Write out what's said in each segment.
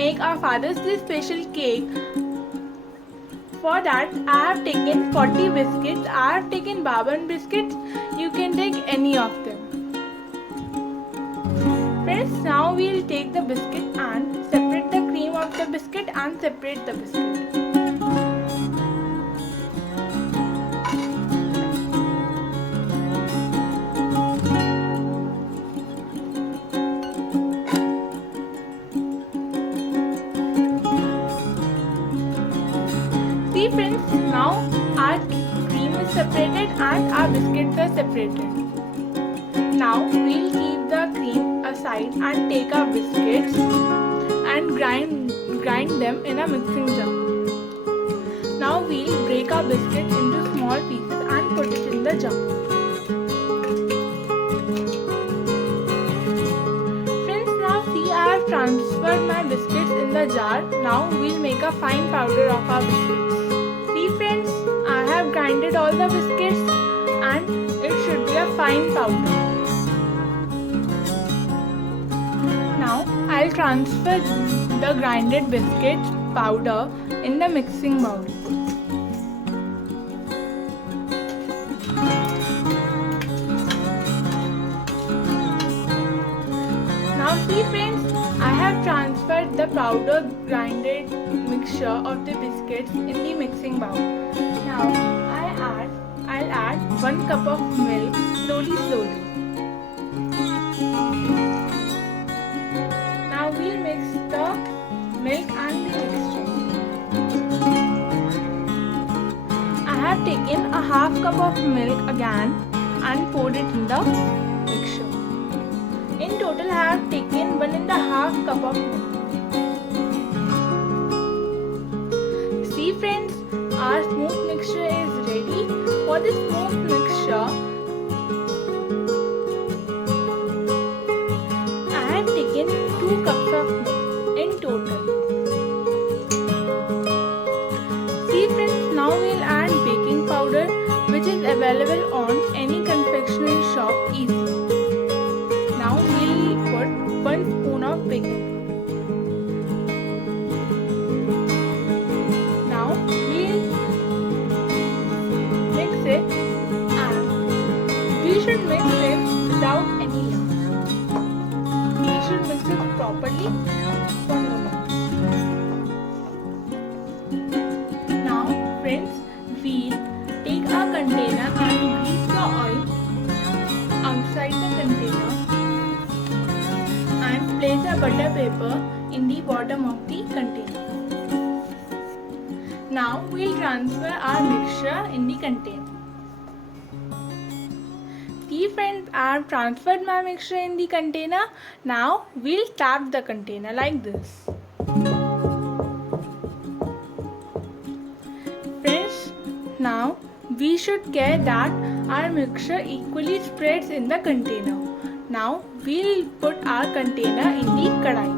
make our Father's Day special cake, for that I have taken 40 biscuits. I have taken Bourbon biscuits. You can take any of them. Friends, now we will take the biscuit and separate the cream of the biscuit and separate the biscuit. See friends, now our cream is separated and our biscuits are separated. Now we'll keep the cream aside and take our biscuits and grind them in a mixing jar. Now we'll break our biscuits into small pieces and put it in the jar. Friends, now see, I have transferred my biscuits in the jar. Now we'll make a fine powder of our biscuits. See friends, I have grinded all the biscuits and it should be a fine powder. Now I'll transfer the grinded biscuit powder in the mixing bowl. Now see friends, I have transferred the powder grinded mixture of the biscuits in the mixing bowl. Now I'll add 1 cup of milk slowly. Now we'll mix the milk and the mixture. I have taken a half cup of milk again and poured it in the mixture. In total I have taken 1.5 cup of milk. See friends, our smooth mixture is ready. For this smooth mixture, I have taken 2 cups of milk in total. See friends, now we'll add baking powder, which is available on any confectionery shop easily. Now we'll put 1 spoon of baking. Now we'll mix it, and we should mix it without any lumps. We should mix it properly for no lumps. Now friends, we'll take our container and grease the oil outside the container and place a butter paper in the bottom of the container. Now we'll transfer our mixture in the container. See friends, I have transferred my mixture in the container. Now we'll tap the container like this. Friends, now we should care that our mixture equally spreads in the container. Now we'll put our container in the kadai.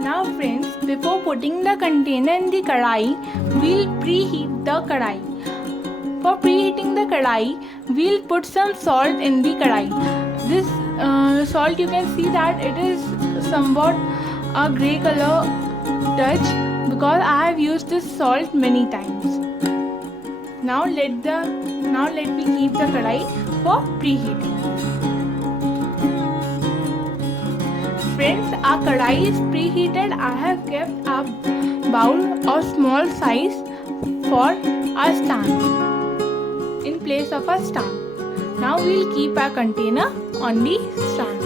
Now friends, before putting the container in the kadai, we'll preheat the kadai. For preheating the kadai, we'll put some salt in the kadai. This salt, you can see that it is somewhat a grey color touch because I have used this salt many times. Now let me keep the kadai for preheating. Friends, our kadai is preheated. I have kept a bowl of small size for a stand in place of a stand. Now we'll keep our container on the stand.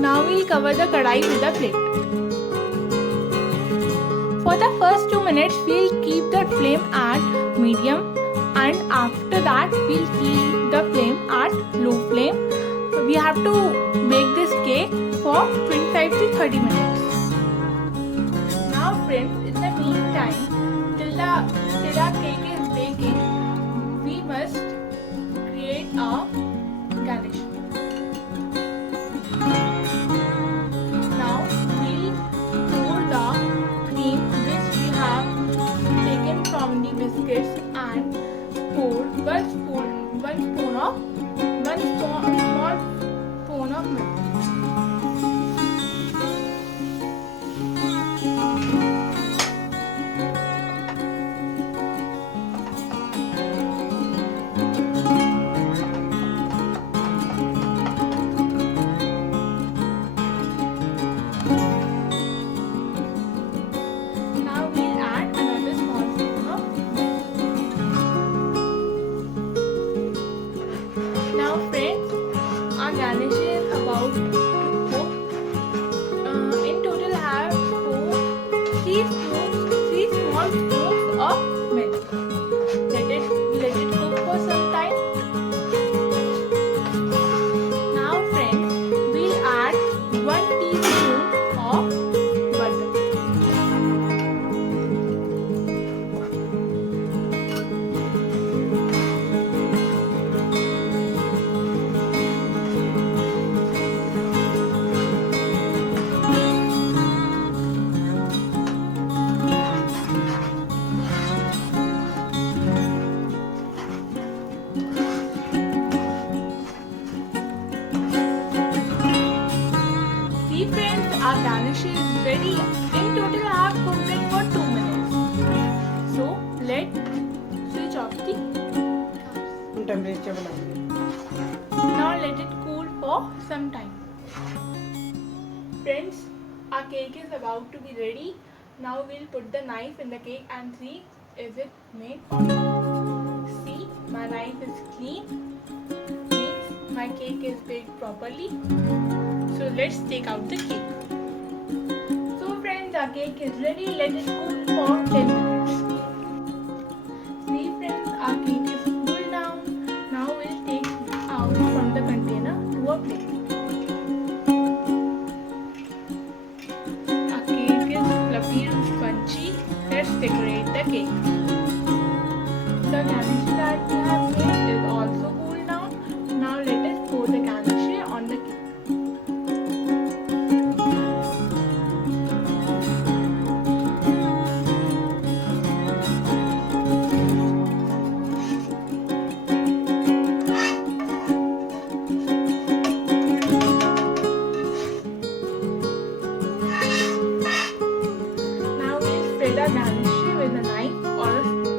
Now we'll cover the kadai with a plate. For the first 2 minutes, we'll keep the flame at medium, and after that we'll keep the flame at low flame. We have to bake this cake for 25 to 30 minutes. Now friends, in the meantime, till our cake is baking, we must create a garnish. Now we'll pour the cream which we have taken from the biscuits and pour one small spoon of milk. Let's switch off the temperature बढ़ाएंगे. Now let it cool for some time. Friends, our cake is about to be ready. Now we'll put the knife in the cake and see is it made or not. See, my knife is clean. Means my cake is baked properly. So let's take out the cake. So friends, our cake is ready. Let it cool for 10 minutes. See friends, our cake is cooled down. Now we'll take out from the container to a plate. Our cake is fluffy and spongy. Let's decorate the cake. The garnish that we have made is also cooled down. Now let us pour the garnish on the cake. Now we'll spread our garnish with a knife or a spoon.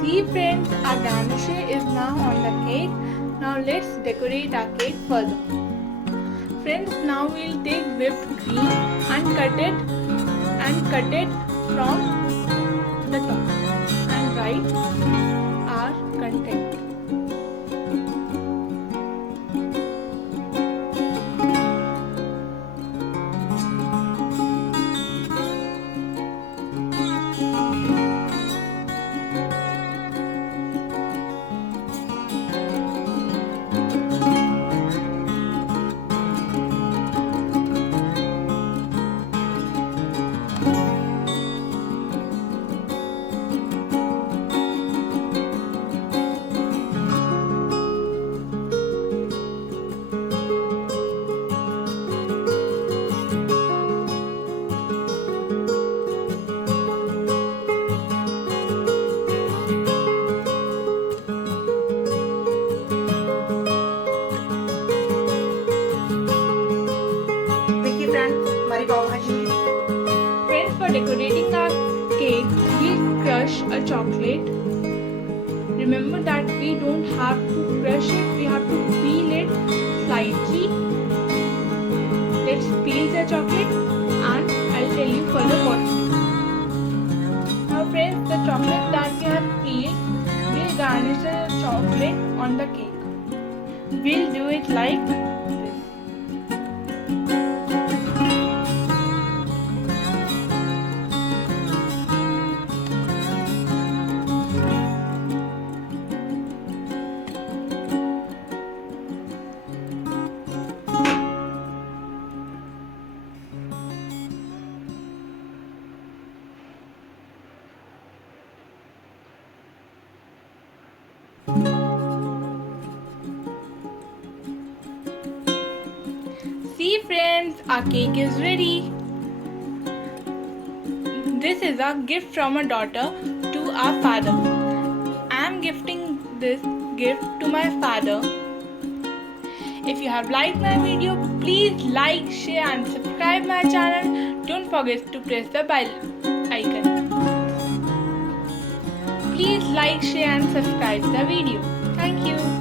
See friends, our garnish is now on the cake. Now let's decorate our cake further. Friends, now we'll take whipped cream and cut it from the top and write our content. देखिए friends, हमारी पाव भाजी. Friends, for decorating our cake, we'll crush a chocolate. Remember that we don't have to crush it, we have to peel it slightly. Let's peel the chocolate and I'll tell you further what to do. Now friends, the chocolate that we have peeled, we'll garnish the chocolate on the cake. We'll do it like this. See friends, our cake is ready. This is a gift from a daughter to our father. I am gifting this gift to my father. If you have liked my video, please like, share and subscribe my channel. Don't forget to press the bell icon. Please like, share and subscribe the video. Thank you.